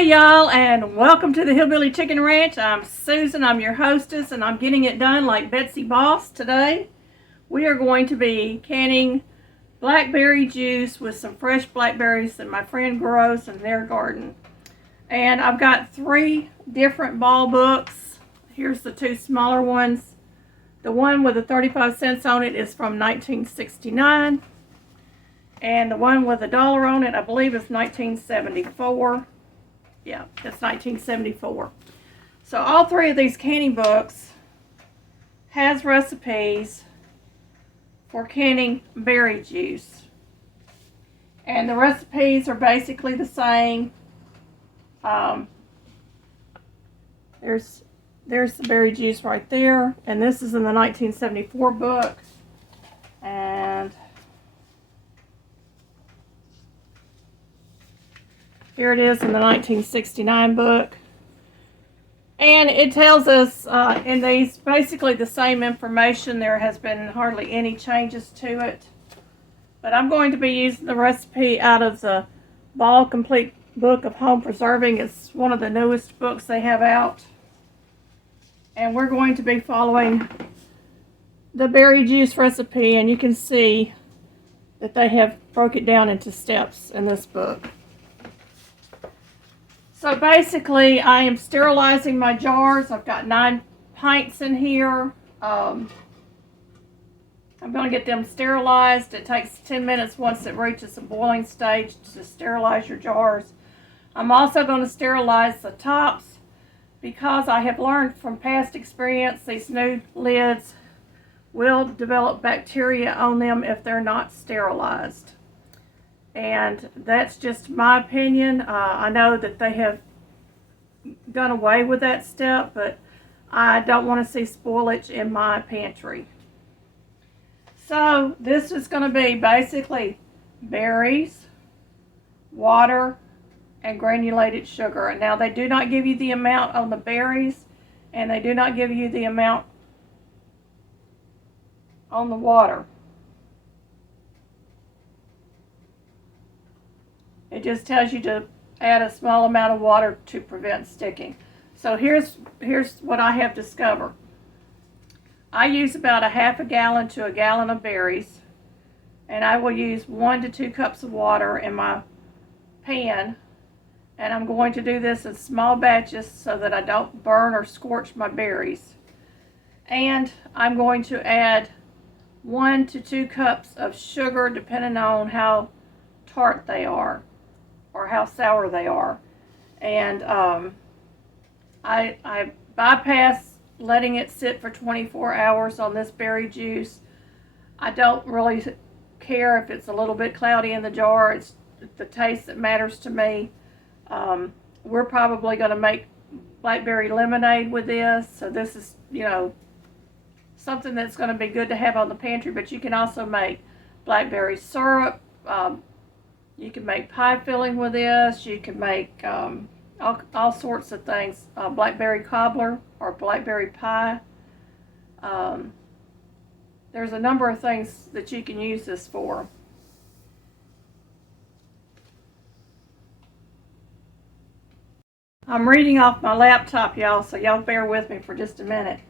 Hey y'all, and welcome to the Hillbilly Chicken Ranch. I'm Susan, I'm your hostess, and I'm getting it done like Betsy Boss today. We are going to be canning blackberry juice with some fresh blackberries that my friend grows in their garden. And I've got 3 different ball books. Here's the 2 smaller ones. The one with the 35 cents on it is from 1969. And the one with $1 on it, I believe, is 1974. Yeah, that's 1974. So all 3 of these canning books has recipes for canning berry juice. And the recipes are basically the same. There's the berry juice right there. And this is in the 1974 book. And here it is in the 1969 book. And it tells us in these basically the same information. There has been hardly any changes to it. But I'm going to be using the recipe out of the Ball Complete Book of Home Preserving. It's one of the newest books they have out. And we're going to be following the berry juice recipe. And you can see that they have broke it down into steps in this book. So basically, I am sterilizing my jars. I've got 9 pints in here. I'm going to get them sterilized. It takes 10 minutes once it reaches the boiling stage to sterilize your jars. I'm also going to sterilize the tops because I have learned from past experience these new lids will develop bacteria on them if they're not sterilized. And that's just my opinion. I know that they have done away with that step, but I don't want to see spoilage in my pantry. So this is going to be basically berries, water, and granulated sugar. And now they do not give you the amount on the berries, and they do not give you the amount on the water. It just tells you to add a small amount of water to prevent sticking. So here's what I have discovered. I use about ½ gallon to a gallon of berries, and I will use 1 to 2 cups of water in my pan, and I'm going to do this in small batches so that I don't burn or scorch my berries. And I'm going to add 1 to 2 cups of sugar depending on how tart they are or how sour they are. And I bypass letting it sit for 24 hours on this berry juice. I don't really care if it's a little bit cloudy in the jar. It's the taste that matters to me. We're probably going to make blackberry lemonade with this. So this is, something that's going to be good to have on the pantry. But you can also make blackberry syrup. You can make pie filling with this. You can make all sorts of things. Blackberry cobbler or blackberry pie. There's a number of things that you can use this for. I'm reading off my laptop, y'all, so y'all bear with me for just a minute.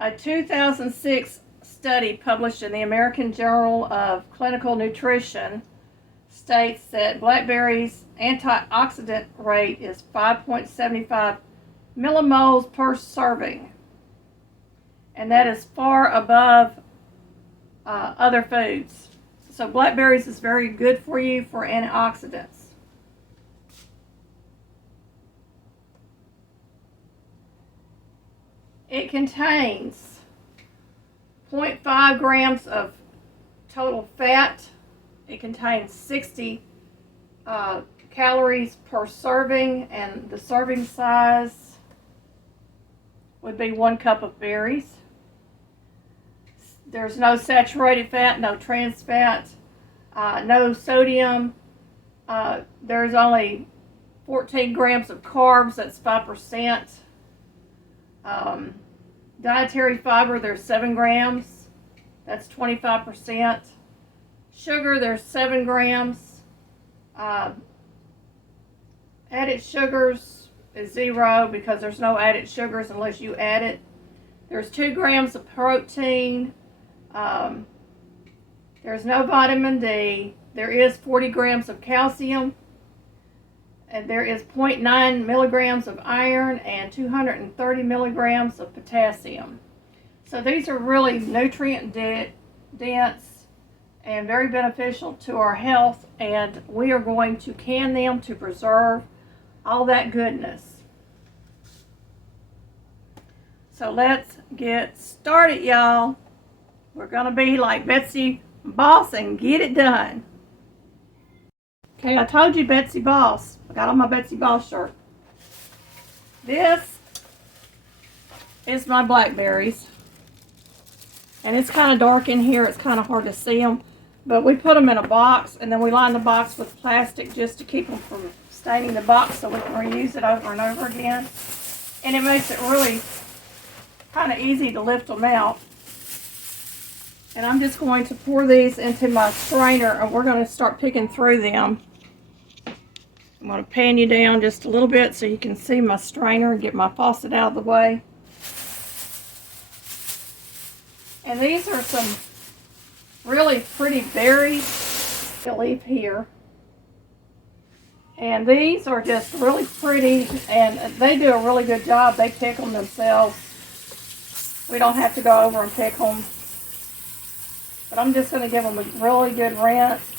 A 2006 study published in the American Journal of Clinical Nutrition states that blackberries' antioxidant rate is 5.75 millimoles per serving, and that is far above other foods. So blackberries is very good for you for antioxidants. It contains 0.5 grams of total fat. It contains 60 calories per serving, and the serving size would be 1 cup of berries. There's no saturated fat, no trans fat, no sodium. There's only 14 grams of carbs, that's 5%. Dietary fiber, there's 7 grams, that's 25%. Sugar, there's 7 grams. Added sugars is 0 because there's no added sugars unless you add it. There's 2 grams of protein. There's no vitamin D. There is 40 grams of calcium. And there is 0.9 milligrams of iron and 230 milligrams of potassium. So these are really nutrient dense and very beneficial to our health, and we are going to can them to preserve all that goodness. So let's get started, y'all. We're gonna be like Betsy Boss and get it done. Okay, I told you Betsy Boss. I got on my Betsy Boss shirt. This is my blackberries. And it's kind of dark in here. It's kind of hard to see them. But we put them in a box, and then we line the box with plastic just to keep them from staining the box so we can reuse it over and over again. And it makes it really kind of easy to lift them out. And I'm just going to pour these into my strainer, and we're going to start picking through them. I'm going to pan you down just a little bit so you can see my strainer and get my faucet out of the way. And these are some really pretty berries to leave here. And these are just really pretty, and they do a really good job. They pick them themselves. We don't have to go over and pick them. But I'm just going to give them a really good rinse.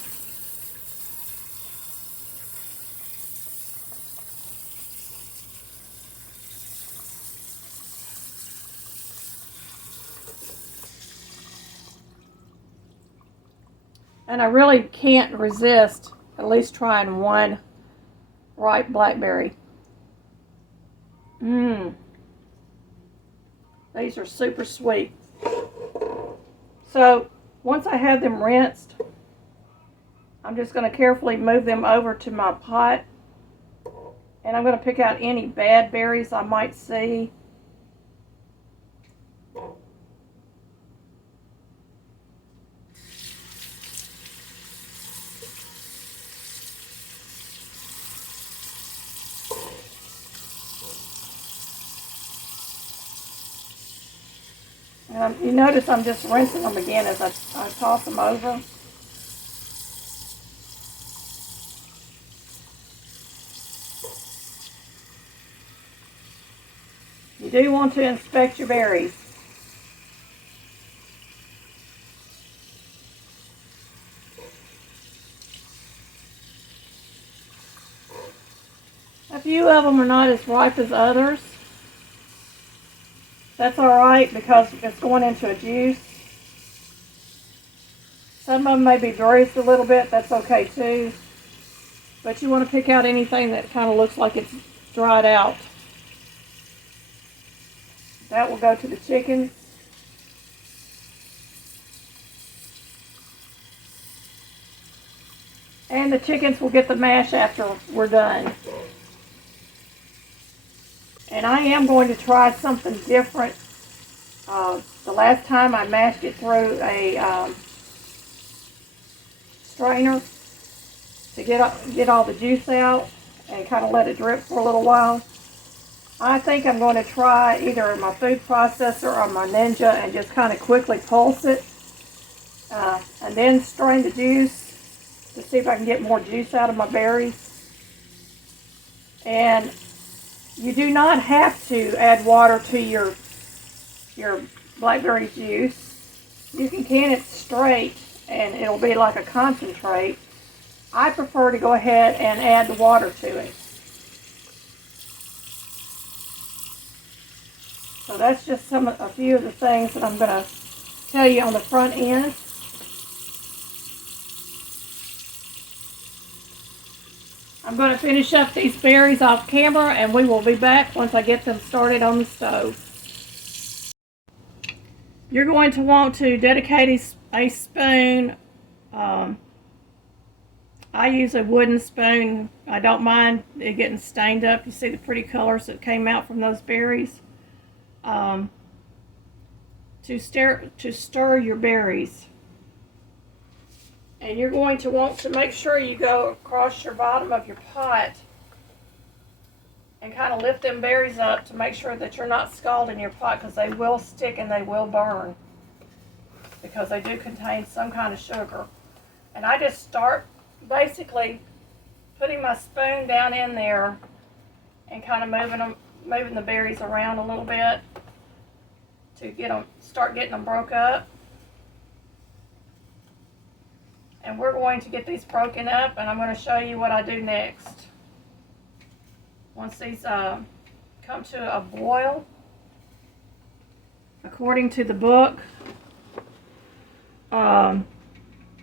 And I really can't resist at least trying one ripe blackberry. These are super sweet. So once I have them rinsed, I'm just going to carefully move them over to my pot. And I'm going to pick out any bad berries I might see. And you notice I'm just rinsing them again as I toss them over. You do want to inspect your berries. A few of them are not as ripe as others. That's alright because it's going into a juice. Some of them may be bruised a little bit. That's okay too. But you want to pick out anything that kind of looks like it's dried out. That will go to the chickens. And the chickens will get the mash after we're done. And I am going to try something different. The last time I mashed it through a strainer to get all the juice out and kind of let it drip for a little while. I think I'm going to try either my food processor or my Ninja and just kind of quickly pulse it and then strain the juice to see if I can get more juice out of my berries. And you do not have to add water to your blackberry juice. You can can it straight and it'll be like a concentrate. I prefer to go ahead and add the water to it. So that's just a few of the things that I'm going to tell you on the front end. I'm going to finish up these berries off camera, and we will be back once I get them started on the stove. You're going to want to dedicate a spoon. I use a wooden spoon. I don't mind it getting stained up. You see the pretty colors that came out from those berries. To stir your berries. And you're going to want to make sure you go across your bottom of your pot and kind of lift them berries up to make sure that you're not scalding your pot, because they will stick and they will burn because they do contain some kind of sugar. And I just start basically putting my spoon down in there and kind of moving the berries around a little bit to start getting them broke up. And we're going to get these broken up, and I'm going to show you what I do next. Once these come to a boil, according to the book,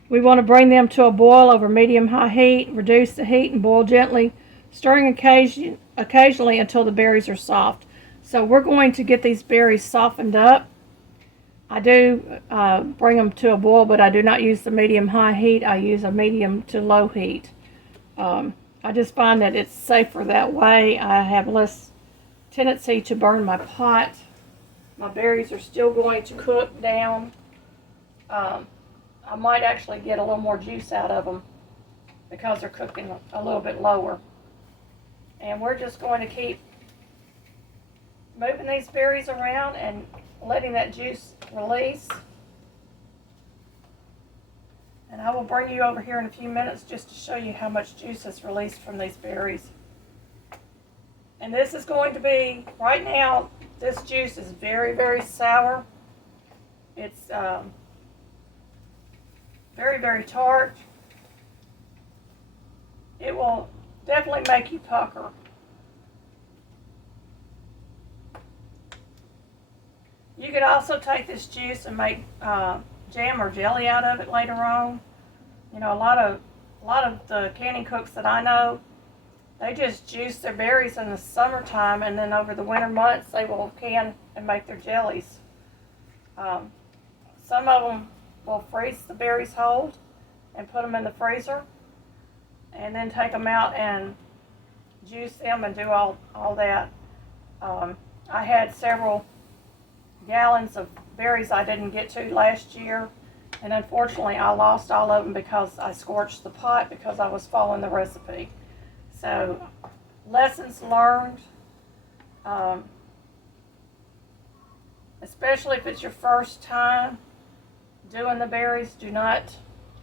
we want to bring them to a boil over medium-high heat, reduce the heat, and boil gently, stirring occasionally until the berries are soft. So we're going to get these berries softened up. I do bring them to a boil, but I do not use the medium-high heat. I use a medium to low heat. I just find that it's safer that way. I have less tendency to burn my pot. My berries are still going to cook down. I might actually get a little more juice out of them because they're cooking a little bit lower. And we're just going to keep moving these berries around and letting that juice release. And I will bring you over here in a few minutes just to show you how much juice is released from these berries. And this is going to be, right now, this juice is very, very sour. It's very, very tart. It will definitely make you pucker. You could also take this juice and make jam or jelly out of it later on. You know, a lot of the canning cooks that I know, they just juice their berries in the summertime, and then over the winter months they will can and make their jellies. Some of them will freeze the berries whole and put them in the freezer, and then take them out and juice them and do all that. I had several gallons of berries I didn't get to last year, and unfortunately I lost all of them because I scorched the pot because I was following the recipe. So, lessons learned, especially if it's your first time doing the berries. Do not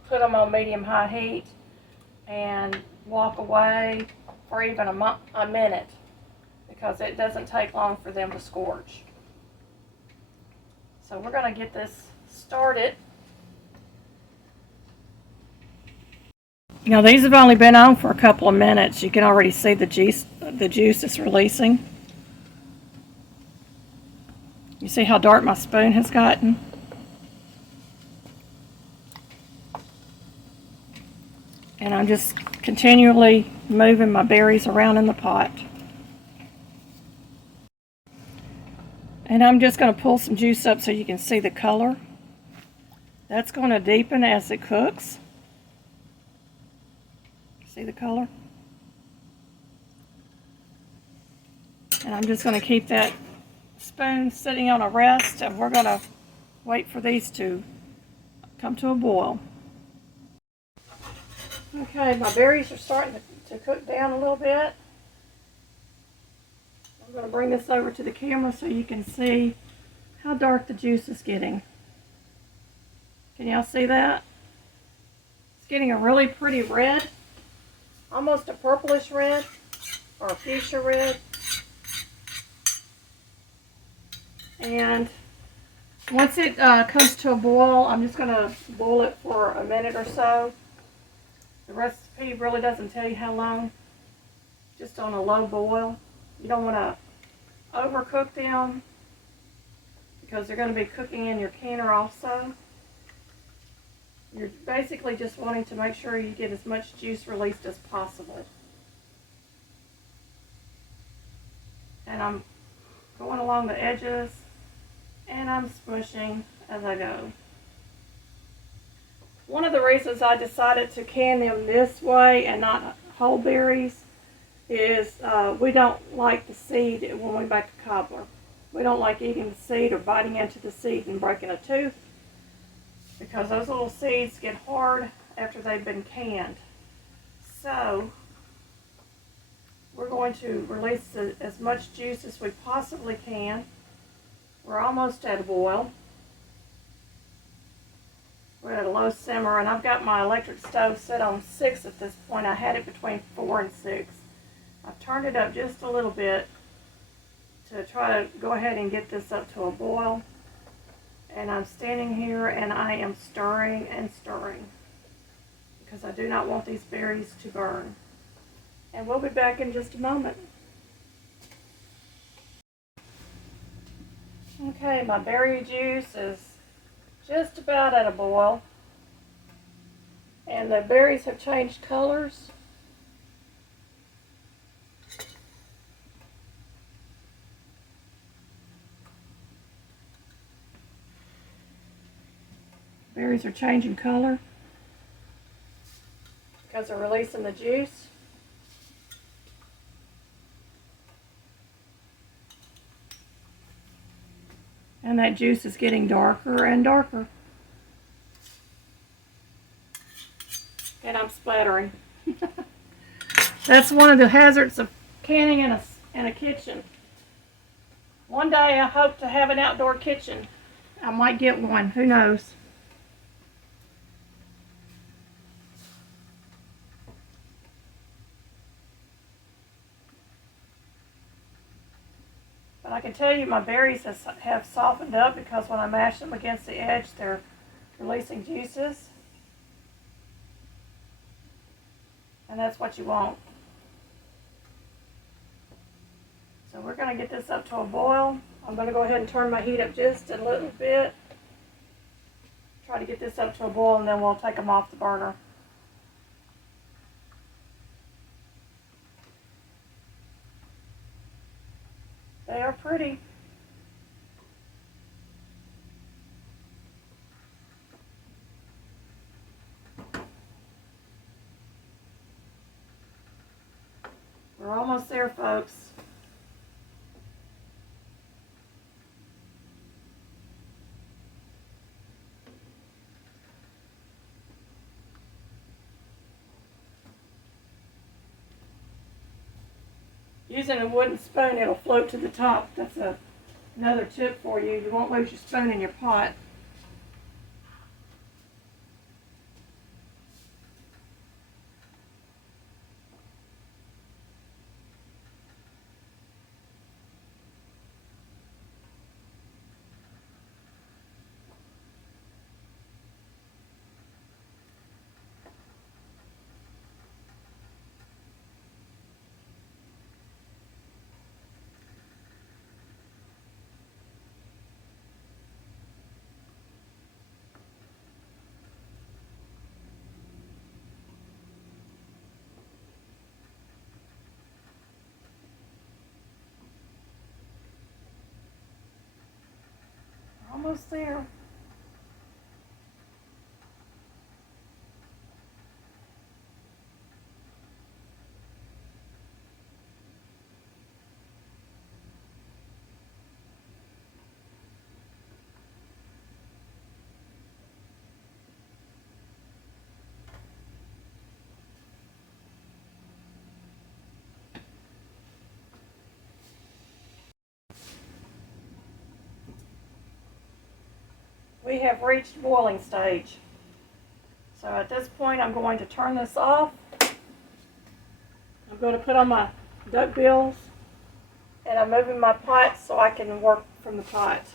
put them on medium-high heat and walk away for even a minute, because it doesn't take long for them to scorch. So we're going to get this started. Now these have only been on for a couple of minutes. You can already see the juice is releasing. You see how dark my spoon has gotten? And I'm just continually moving my berries around in the pot. And I'm just going to pull some juice up so you can see the color. That's going to deepen as it cooks. See the color? And I'm just going to keep that spoon sitting on a rest, and we're going to wait for these to come to a boil. Okay, my berries are starting to cook down a little bit. I'm going to bring this over to the camera so you can see how dark the juice is getting. Can y'all see that? It's getting a really pretty red, almost a purplish red or a fuchsia red. And once it comes to a boil, I'm just going to boil it for a minute or so. The recipe really doesn't tell you how long, just on a low boil. You don't want to overcook them because they're going to be cooking in your canner also. You're basically just wanting to make sure you get as much juice released as possible. And I'm going along the edges and I'm smushing as I go. One of the reasons I decided to can them this way and not whole berries is we don't like the seed when we make a cobbler. We don't like eating the seed or biting into the seed and breaking a tooth, because those little seeds get hard after they've been canned. So we're going going to release as much juice as we possibly can. We're almost at a boil. We're at a low simmer, and I've got my electric stove set on 6 at this point. I had it between 4 and 6. I've turned it up just a little bit to try to go ahead and get this up to a boil. And I'm standing here and I am stirring and stirring because I do not want these berries to burn. And we'll be back in just a moment. Okay, my berry juice is just about at a boil. And the berries have changed colors. Berries are changing color because they're releasing the juice. And that juice is getting darker and darker. And I'm splattering. That's one of the hazards of canning in a kitchen. One day I hope to have an outdoor kitchen. I might get one, who knows. But I can tell you my berries have softened up because when I mash them against the edge, they're releasing juices. And that's what you want. So we're going to get this up to a boil. I'm going to go ahead and turn my heat up just a little bit. Try to get this up to a boil, and then we'll take them off the burner. They are pretty. We're almost there, folks. Using a wooden spoon, it'll float to the top. That's another tip for you. You won't lose your spoon in your pot. Almost there. We have reached boiling stage. So at this point I'm going to turn this off. I'm going to put on my duck bills, and I'm moving my pot so I can work from the pot.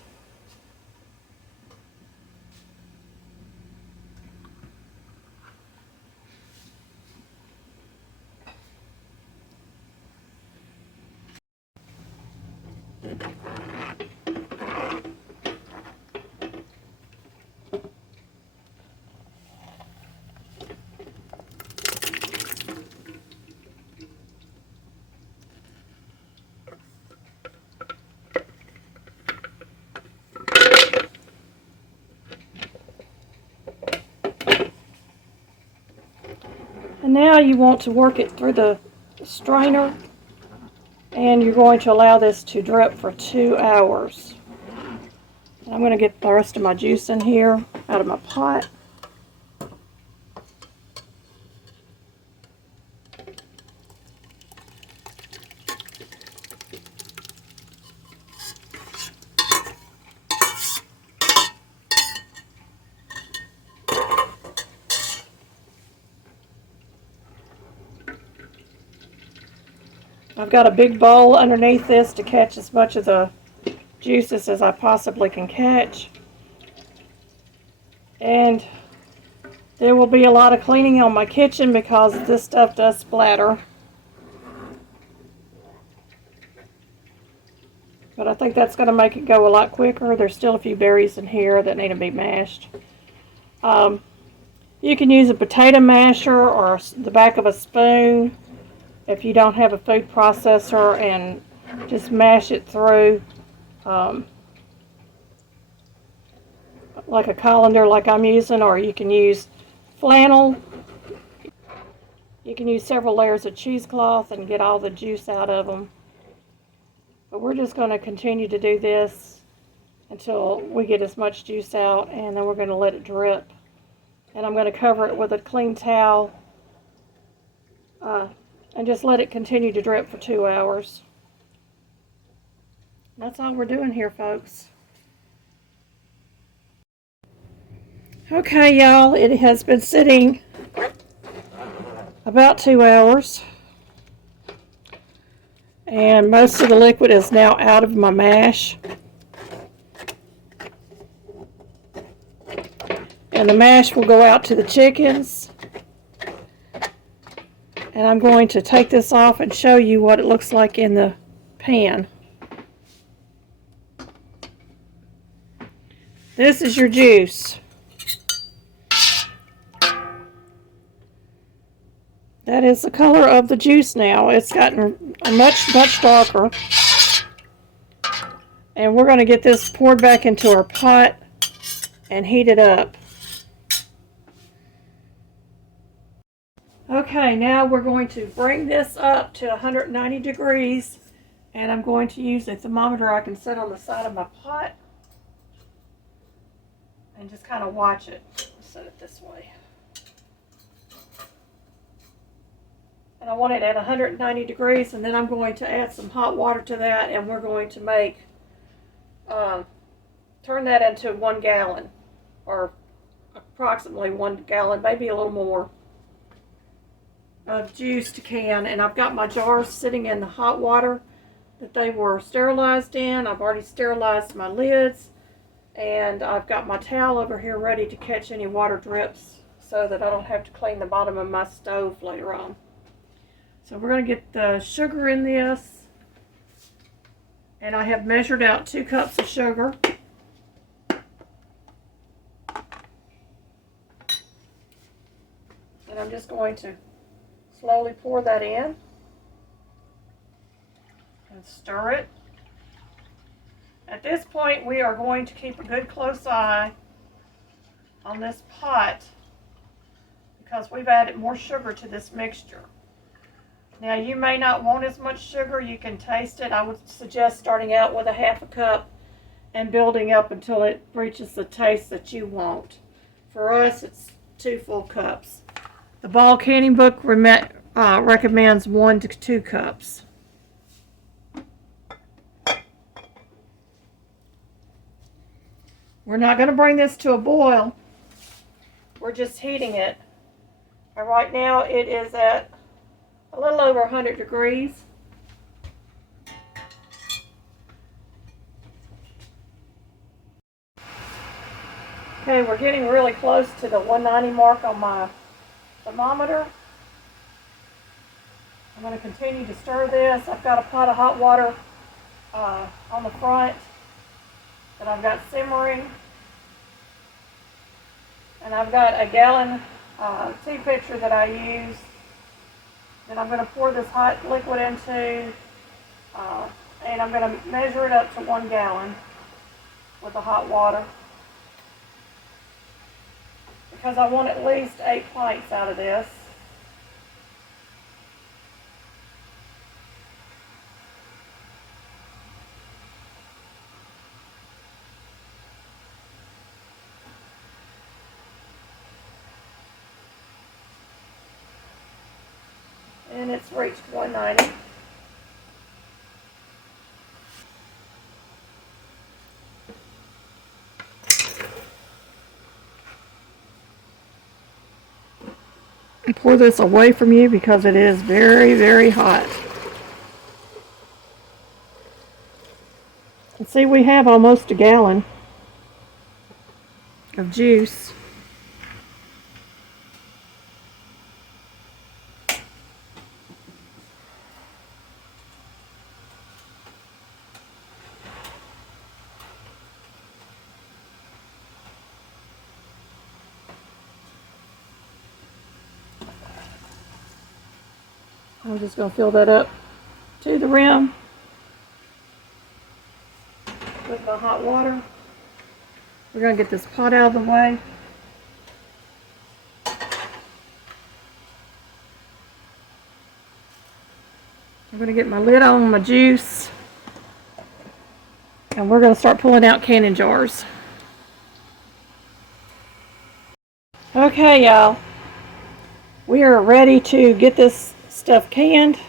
And now you want to work it through the strainer, and you're going to allow this to drip for 2 hours. And I'm going to get the rest of my juice in here out of my pot. I've got a big bowl underneath this to catch as much of the juices as I possibly can catch. And there will be a lot of cleaning on my kitchen because this stuff does splatter. But I think that's going to make it go a lot quicker. There's still a few berries in here that need to be mashed. You can use a potato masher or the back of a spoon if you don't have a food processor, and just mash it through like a colander like I'm using, or you can use flannel. You can use several layers of cheesecloth and get all the juice out of them. But we're just going to continue to do this until we get as much juice out, and then we're going to let it drip. And I'm going to cover it with a clean towel and just let it continue to drip for 2 hours. That's all we're doing here, folks. Okay, y'all, it has been sitting about 2 hours. And most of the liquid is now out of my mash. And the mash will go out to the chickens. And I'm going to take this off and show you what it looks like in the pan. This is your juice. That is the color of the juice now. It's gotten much darker. And we're going to get this poured back into our pot and heat it up. Okay, now we're going to bring this up to 190 degrees, and I'm going to use a thermometer I can set on the side of my pot and just kind of watch it. Set it this way. And I want it at 190 degrees, and then I'm going to add some hot water to that, and we're going to make, turn that into 1 gallon, or approximately 1 gallon, maybe a little more, of juice to can. And I've got my jars sitting in the hot water that they were sterilized in. I've already sterilized my lids, and I've got my towel over here ready to catch any water drips so that I don't have to clean the bottom of my stove later on. So we're going to get the sugar in this, and I have measured out 2 cups of sugar. And I'm just going to slowly pour that in and stir it. At this point, we are going to keep a good close eye on this pot because we've added more sugar to this mixture. Now, you may not want as much sugar. You can taste it. I would suggest starting out with a 1/2 cup and building up until it reaches the taste that you want. For us, it's 2 full cups. The Ball Canning book recommends 1 to 2 cups. We're not going to bring this to a boil. We're just heating it. And right now it is at a little over 100 degrees. Okay, we're getting really close to the 190 mark on my thermometer. I'm going to continue to stir this. I've got a pot of hot water on the front that I've got simmering. And I've got a gallon tea pitcher that I use. And I'm going to pour this hot liquid into, and I'm going to measure it up to 1 gallon with the hot water, because I want at least 8 pints out of this. And it's reached 190. And pour this away from you because it is very, very hot. And see, we have almost a gallon of juice. I'm just going to fill that up to the rim with my hot water. We're going to get this pot out of the way. I'm going to get my lid on my juice. And we're going to start pulling out canning jars. Okay, y'all. We are ready to get this stuff canned.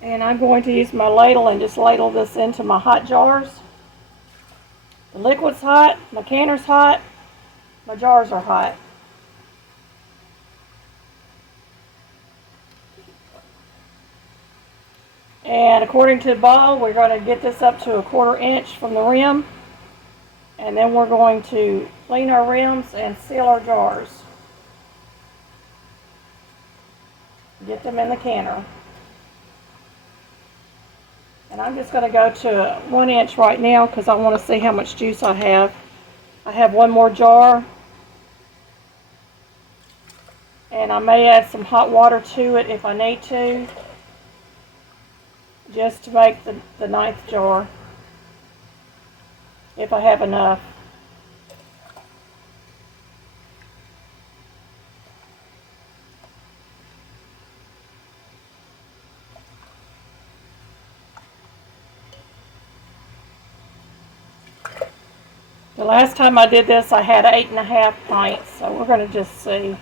And I'm going to use my ladle and just ladle this into my hot jars. The liquid's hot, my canner's hot, my jars are hot. And according to the bottle, we're going to get this up to 1/4 inch from the rim. And then we're going to clean our rims and seal our jars. Get them in the canner. And I'm just going to go to 1 inch right now because I want to see how much juice I have. I have one more jar. And I may add some hot water to it if I need to. Just to make the 9th jar. If I have enough. The last time I did this, I had 8.5 pints, so we're going to just see.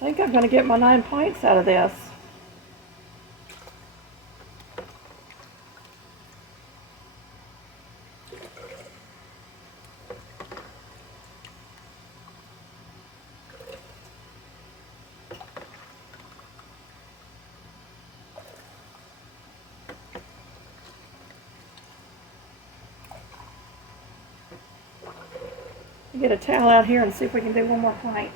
I think I'm going to get my 9 pints out of this. Get a towel out here and see if we can do one more pint.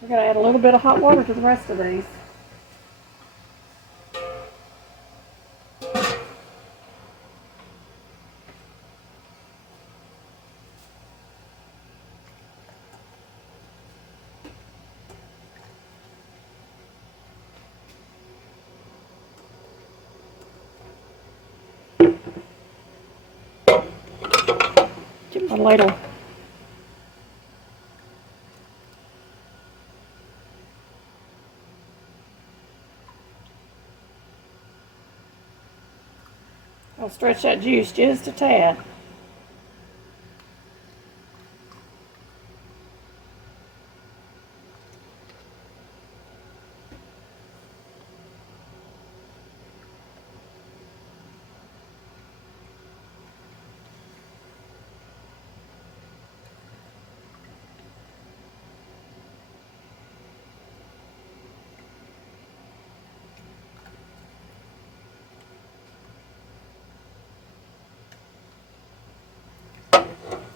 We're going to add a little bit of hot water to the rest of these. Get my ladle. I'll stretch that juice just a tad.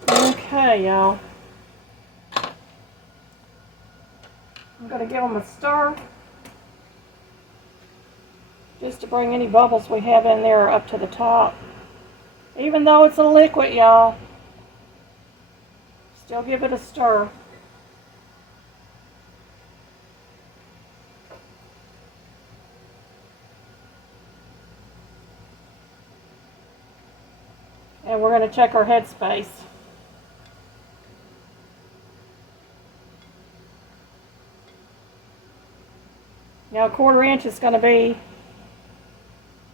Okay, y'all. I'm going to give them a stir just to bring any bubbles we have in there up to the top. Even though it's a liquid, y'all, still give it a stir. And we're going to check our headspace. Now, a 1/4 inch is going to be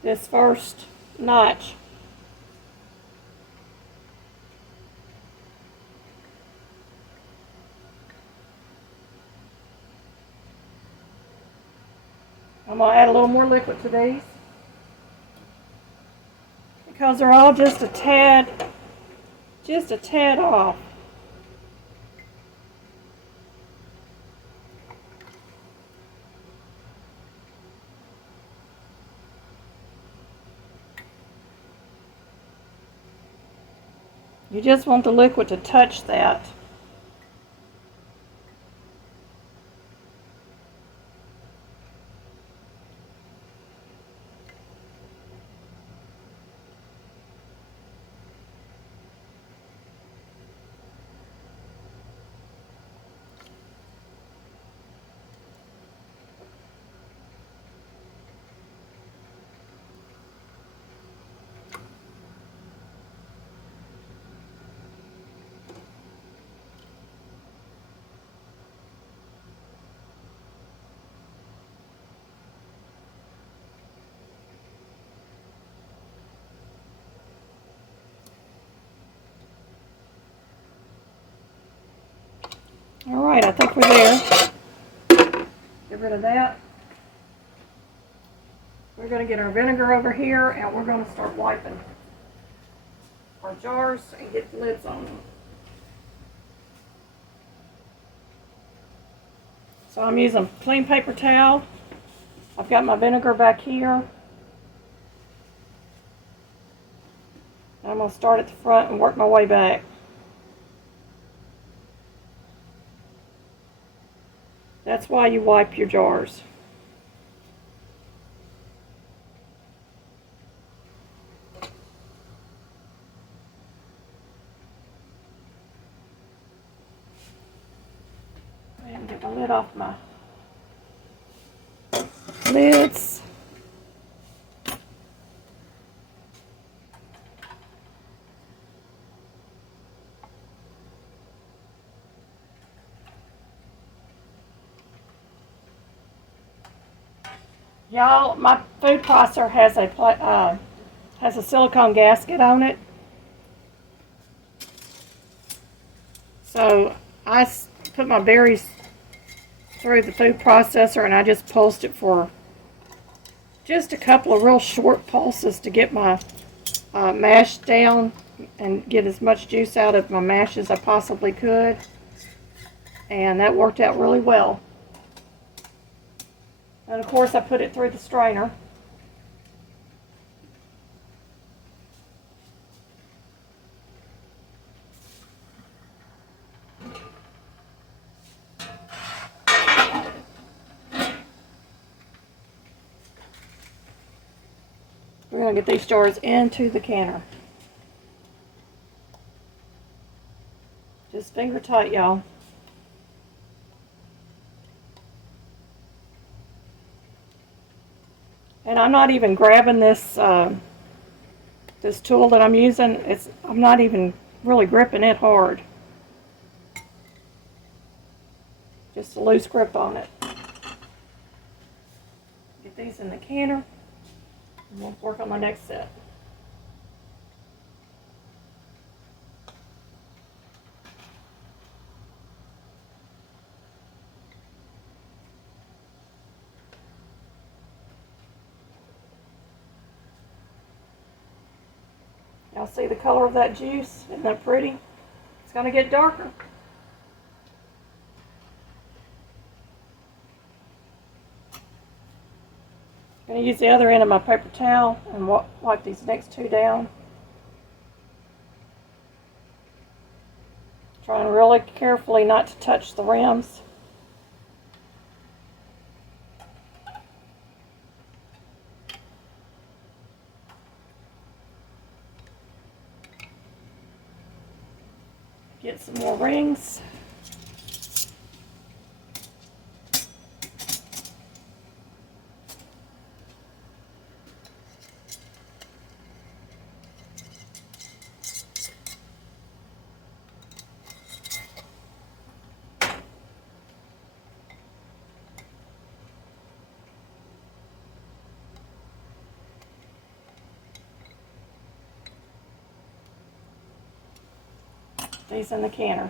this first notch. I'm going to add a little more liquid to these because they're all just a tad off. You just want the liquid to touch that. All right, I think we're there. Get rid of that. We're going to get our vinegar over here, and we're going to start wiping our jars and get the lids on them. So I'm using a clean paper towel. I've got my vinegar back here. And I'm going to start at the front and work my way back. That's why you wipe your jars. And get the lid off my lids. Y'all, my food processor has a silicone gasket on it. So I put my berries through the food processor and I just pulsed it for just a couple of real short pulses to get my mash down and get as much juice out of my mash as I possibly could. And that worked out really well. And of course I put it through the strainer. We're going to get these jars into the canner. Just finger tight, y'all. And I'm not even grabbing this this tool that I'm using. I'm not even really gripping it hard. Just a loose grip on it. Get these in the canner, and we'll work on my next set. Y'all see the color of that juice? Isn't that pretty? It's going to get darker. I'm going to use the other end of my paper towel and wipe these next two down. Trying really carefully not to touch the rims. Get some more rings. These in the canner.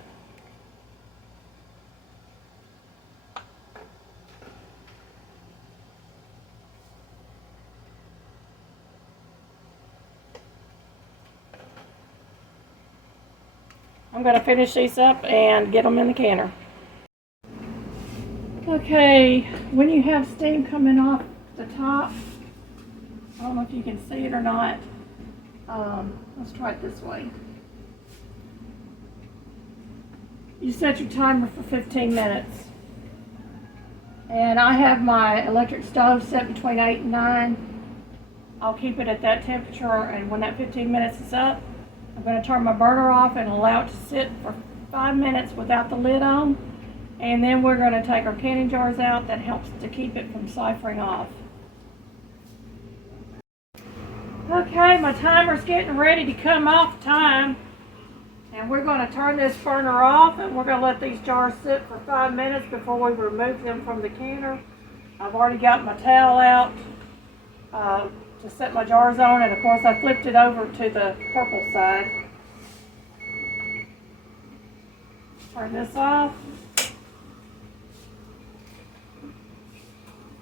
I'm going to finish these up and get them in the canner. Okay, when you have steam coming off the top, I don't know if you can see it or not. Let's try it this way. You set your timer for 15 minutes. And I have my electric stove set between 8 and 9. I'll keep it at that temperature, and when that 15 minutes is up, I'm going to turn my burner off and allow it to sit for 5 minutes without the lid on. And then we're going to take our canning jars out. That helps to keep it from siphoning off. Okay, my timer's getting ready to come off time. And we're going to turn this burner off, and we're going to let these jars sit for 5 minutes before we remove them from the canner. I've already got my towel out to set my jars on, and of course I flipped it over to the purple side. Turn this off.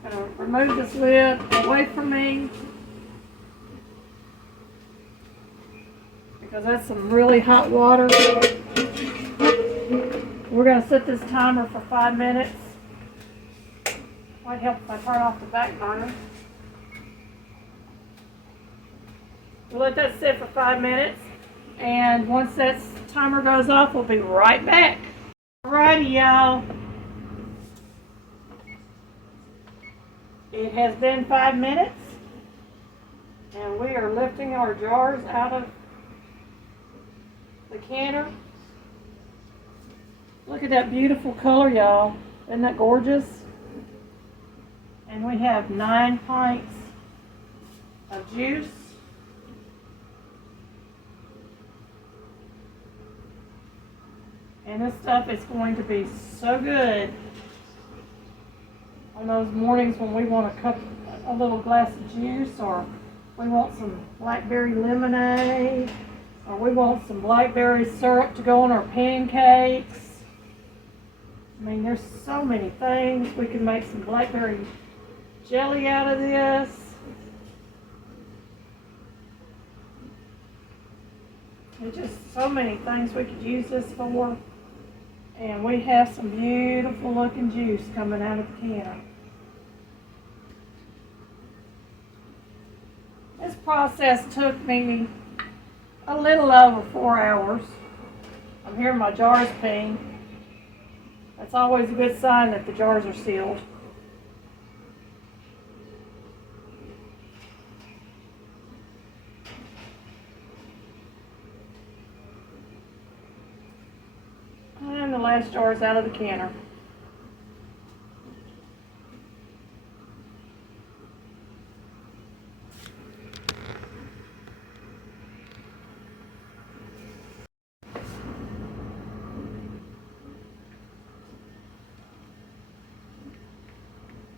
I'm going to remove this lid away from me, because that's some really hot water. We're going to set this timer for 5 minutes. Might help if I turn off the back burner. We'll let that sit for 5 minutes, and once that timer goes off, we'll be right back. Alrighty, y'all. It has been 5 minutes, and we are lifting our jars out of the canner. Look at that beautiful color, y'all. Isn't that gorgeous? And we have 9 pints of juice. And this stuff is going to be so good on those mornings when we want a little glass of juice, or we want some blackberry lemonade, or we want some blackberry syrup to go on our pancakes. I mean, there's so many things. We can make some blackberry jelly out of this. There's just so many things we could use this for. And we have some beautiful looking juice coming out of the canner. This process took me a little over 4 hours. I'm hearing my jars ping. That's always a good sign that the jars are sealed. the last jars out of the canner.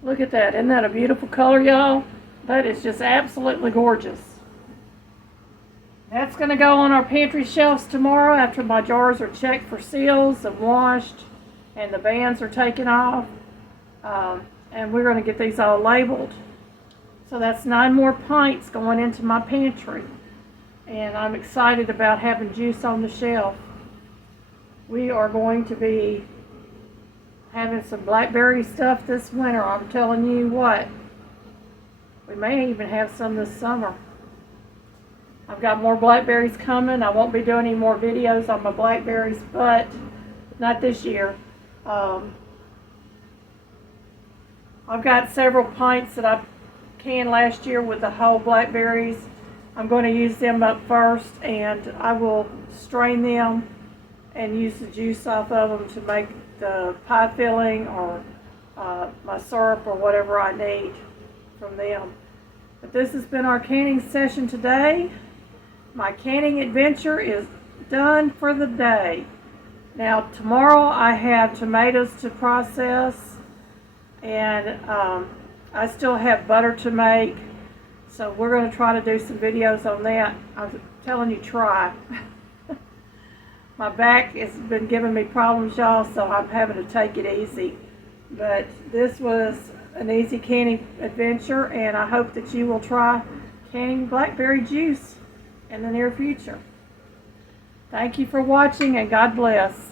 Look at that. Isn't that a beautiful color, y'all? That is just absolutely gorgeous. That's going to go on our pantry shelves tomorrow after my jars are checked for seals and washed and the bands are taken off. And we're going to get these all labeled. So that's 9 more pints going into my pantry. And I'm excited about having juice on the shelf. We are going to be having some blackberry stuff this winter. I'm telling you what. We may even have some this summer. I've got more blackberries coming. I won't be doing any more videos on my blackberries, but not this year. I've got several pints that I canned last year with the whole blackberries. I'm going to use them up first, and I will strain them and use the juice off of them to make the pie filling or my syrup or whatever I need from them. But this has been our canning session today. My canning adventure is done for the day. Now tomorrow I have tomatoes to process, and I still have butter to make, so we're going to try to do some videos on that. I'm telling you, try. My back has been giving me problems, y'all, so I'm having to take it easy. But this was an easy canning adventure, and I hope that you will try canning blackberry juice in the near future. Thank you for watching, and God bless.